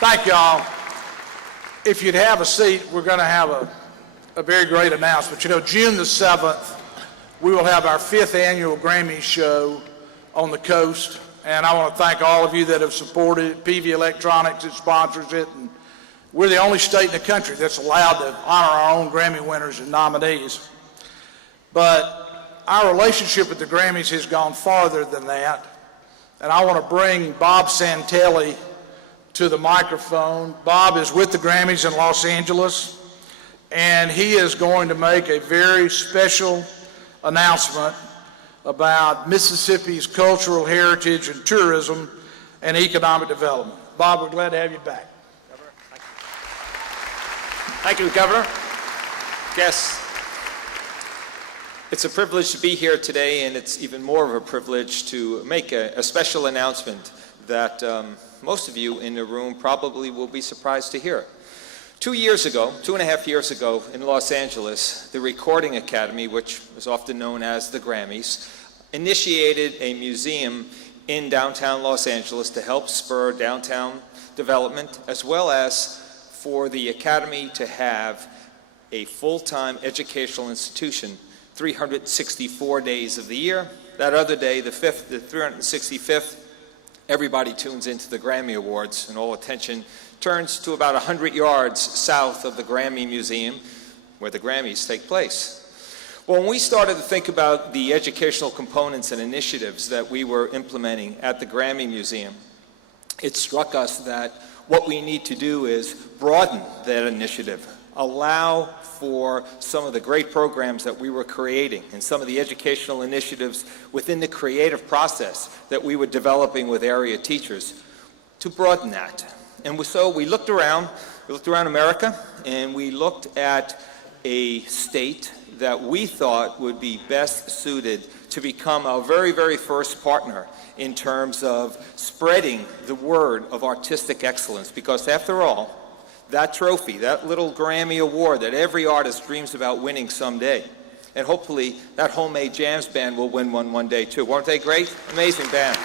Thank y'all. If you'd have a seat, we're going to have a very great announcement. You know, June the 7th, we will have our 5th annual Grammy show on the coast. And I want to thank all of you that have supported it. PV Electronics that sponsors it. And we're the only state in the country that's allowed to honor our own Grammy winners and nominees. But our relationship with the Grammys has gone farther than that. And I want to bring Bob Santelli to the microphone. Bob is with the Grammys in Los Angeles, and he is going to make a very special announcement about Mississippi's cultural heritage and tourism and economic development. Bob, we're glad to have you back. Governor, thank you, Governor. Yes, it's a privilege to be here today, and it's even more of a privilege to make a special announcement that most of you in the room probably will be surprised to hear. 2.5 years ago in Los Angeles, the Recording Academy, which is often known as the Grammys, initiated a museum in downtown Los Angeles to help spur downtown development, as well as for the Academy to have a full-time educational institution 364 days of the year. That other day, the 365th, everybody tunes into the Grammy Awards, and all attention turns to about 100 yards south of the Grammy Museum, where the Grammys take place. Well, when we started to think about the educational components and initiatives that we were implementing at the Grammy Museum, it struck us that what we need to do is broaden that initiative, allow for some of the great programs that we were creating and some of the educational initiatives within the creative process that we were developing with area teachers to broaden that. And so we looked around America, and we looked at a state that we thought would be best suited to become our very, very first partner in terms of spreading the word of artistic excellence. Because after all, that trophy, that little Grammy award that every artist dreams about winning someday, and hopefully that Homemade Jams band will win one day too. Weren't they great? Amazing band.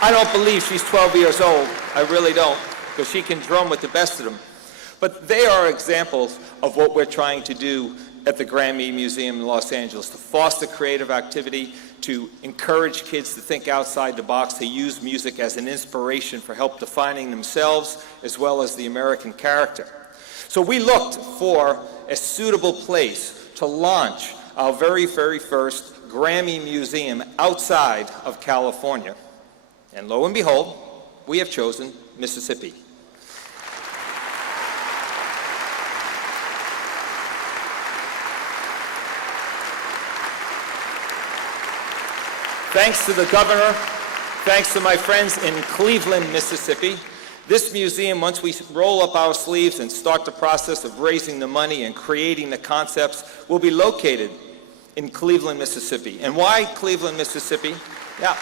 I don't believe she's 12 years old. I really don't, because she can drum with the best of them. But they are examples of what we're trying to do at the Grammy Museum in Los Angeles, to foster creative activity, to encourage kids to think outside the box, to use music as an inspiration for help defining themselves as well as the American character. So we looked for a suitable place to launch our very, very first Grammy Museum outside of California. And lo and behold, we have chosen Mississippi. Thanks to the governor, thanks to my friends in Cleveland, Mississippi, this museum, once we roll up our sleeves and start the process of raising the money and creating the concepts, will be located in Cleveland, Mississippi. And why Cleveland, Mississippi? Yeah.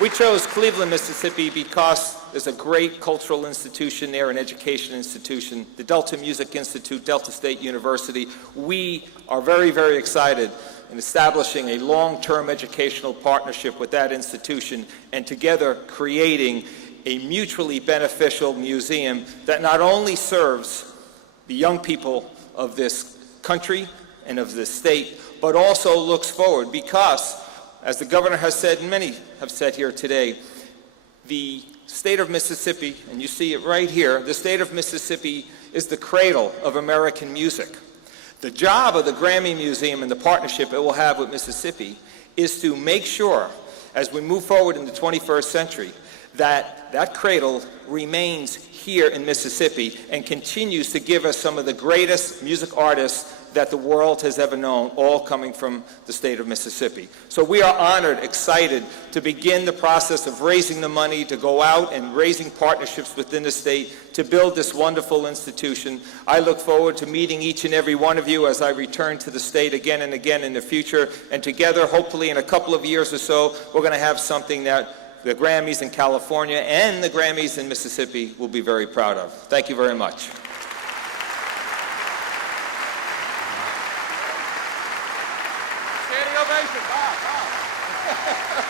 We chose Cleveland, Mississippi because there's a great cultural institution there, an education institution, the Delta Music Institute, Delta State University. We are very, very excited in establishing a long-term educational partnership with that institution, and together creating a mutually beneficial museum that not only serves the young people of this country and of this state, but also looks forward because, as the governor has said, and many have said here today, the state of Mississippi, and you see it right here, the state of Mississippi is the cradle of American music. The job of the Grammy Museum and the partnership it will have with Mississippi is to make sure, as we move forward in the 21st century, that that cradle remains here in Mississippi and continues to give us some of the greatest music artists that the world has ever known, all coming from the state of Mississippi. So we are honored, excited to begin the process of raising the money to go out and raising partnerships within the state to build this wonderful institution. I look forward to meeting each and every one of you as I return to the state again and again in the future. And together, hopefully in a couple of years or so, we're going to have something that the Grammys in California and the Grammys in Mississippi will be very proud of. Thank you very much. Standing ovation, Bob.